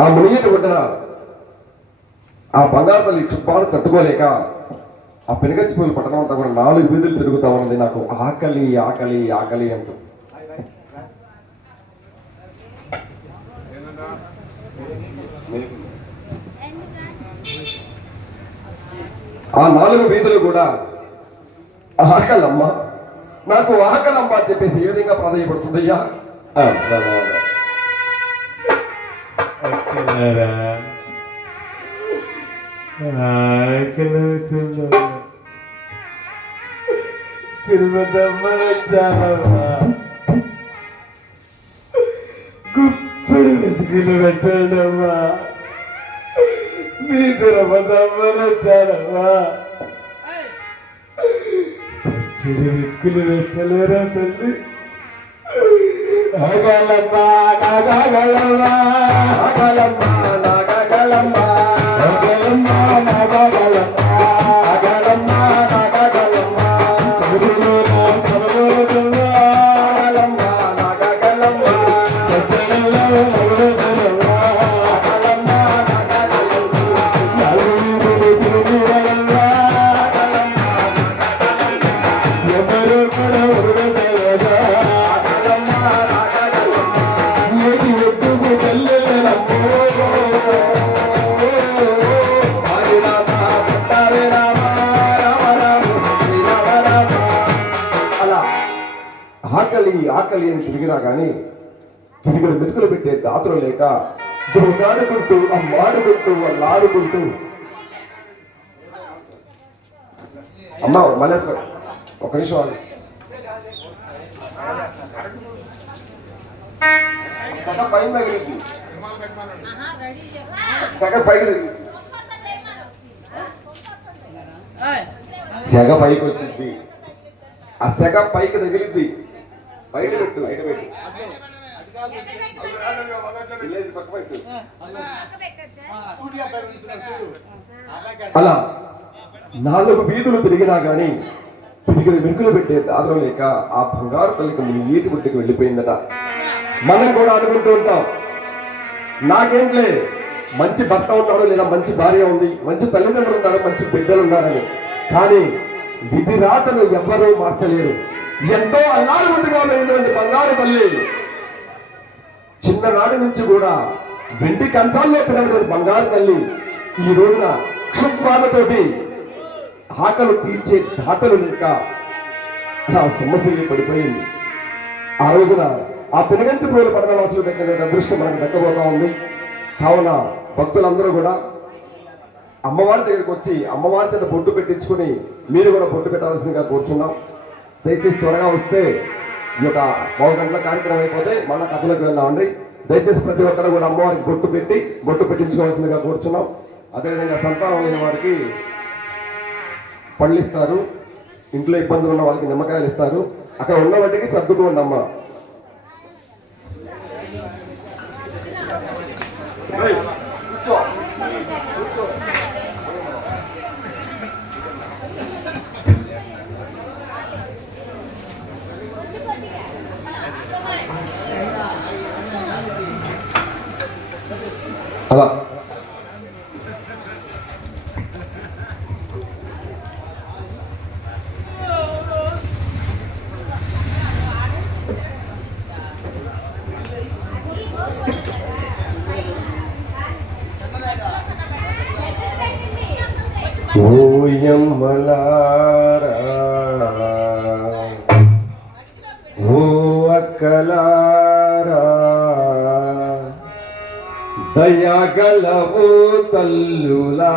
ఆ మునిగిటి ఒడ్డున ఆ బంగారు తల్లి చుప్పాలు తట్టుకోలేక ఆ పెనుగచ్చిపోయిన పట్టణం అంతా కూడా 4 వీధులు తిరుగుతా ఉన్నది. నాకు ఆకలి ఆకలి ఆకలి అంటూ. ఆ 4 వీధులు కూడా ఆకలమ్మ, నాకు ఆకలమ్మ అని చెప్పేసి ఏ విధంగా ప్రాధాన్యపడుతుందయ్యా? తిరుమతమ్మా గుప్పుడు వెతుకులు పెట్టాడమ్మా. మీ తిరుమతమ్మా పచ్చిడి వెతుకులు పెట్టలేరా తల్లి? ఆగలమ్మా నాగలమ్మా ఆకలమ్మ నాగలమ్మ ఆగలమ్మా నాగలమ్మా ఆగలమ్మ నాగలమ్మ గురువులా సర్వోదమ్మా ఆగలమ్మ నాగలమ్మ పచ్చడల్లో నవ్వుదమ్మా ఆగలమ్మ నాగలమ్మ నలుగురు తిరుగుదమ్మా ఎవరు కూడా ఉరగదలదా ఆగలమ్మ నాగలమ్మ ఏటి ఒడ్డుకు తెల్లెలమ్మో హరి రామ హరే రామ రామ రామ శ్రీ రామ రామ. అలా ఆకలి ఆకలి అని తిరిగినా కానీ తిరిగిన మెతుకులు పెట్టే దాతలు లేక దుర్గాడుకుంటూ అమ్మాడుకుంటూ అల్లాడుకుంటూ. అమ్మా మలేశ్వర్ ఒక నిమిషం ఆగు. సగం పైన తగిలింది, సగం పైకి తగిలింది, సెగ పైకి వచ్చింది. ఆ సెగ పైకి తగిలింది. బయట పెట్టు, బయట పెట్టు. విలేజ్ పక్క పెట్టు. అలా 4 వీధులు తిరిగినా గాని తిరిగిన వెనుకలు పెట్టే దాదరం లేక ఆ బంగారు తల్లికి ఏటి ఒడ్డుకి వెళ్ళిపోయిందట. మనం కూడా అనుకుంటూ ఉంటాం, నాకేంట్లే మంచి భర్త ఉన్నాడు, లేదా మంచి భార్య ఉంది, మంచి తల్లిదండ్రులు ఉన్నారు, మంచి బిడ్డలు ఉన్నారని. కానీ విధి రాతను ఎవ్వరూ మార్చలేరు. ఎంతో అల్లారుముద్దుగా ఉన్నటువంటి బంగారు తల్లి చిన్ననాటి నుంచి కూడా వెండి కంచాల్లో తినటువంటి బంగారు తల్లి ఈ రోజున క్షుత్వాలతోటి ఆకలు తీర్చే దాతలు లేక నా సమస్యలు పడిపోయింది. ఆ రోజున ఆ పెనుగంచిపోయిన పట్టణవాసులు దగ్గర అదృష్టం మనకు దక్కబోతా ఉంది. కావున భక్తులందరూ కూడా అమ్మవారి దగ్గరికి వచ్చి అమ్మవారి చేత బొట్టు పెట్టించుకుని మీరు కూడా బొట్టు పెట్టాల్సిందిగా కోరుచున్నాం. దయచేసి త్వరగా వస్తే ఈ యొక్క 1 గంటల కార్యక్రమం అయిపోతే మళ్ళా కథలోకి వెళ్దామండి. దయచేసి ప్రతి ఒక్కరు కూడా అమ్మవారికి బొట్టు పెట్టించుకోవాల్సిందిగా కోరుచున్నాం. అదేవిధంగా సంతానం లేని వారికి పళ్ళు ఇస్తారు, ఇంట్లో ఇబ్బందులు ఉన్న వాళ్ళకి నిమ్మకాయలు ఇస్తారు. అక్కడ ఉన్న వాటికి సర్దుకోండి అమ్మ. అలా ఓయమ్మలారా ఓ అక్కలారా దయగలవు తల్లులా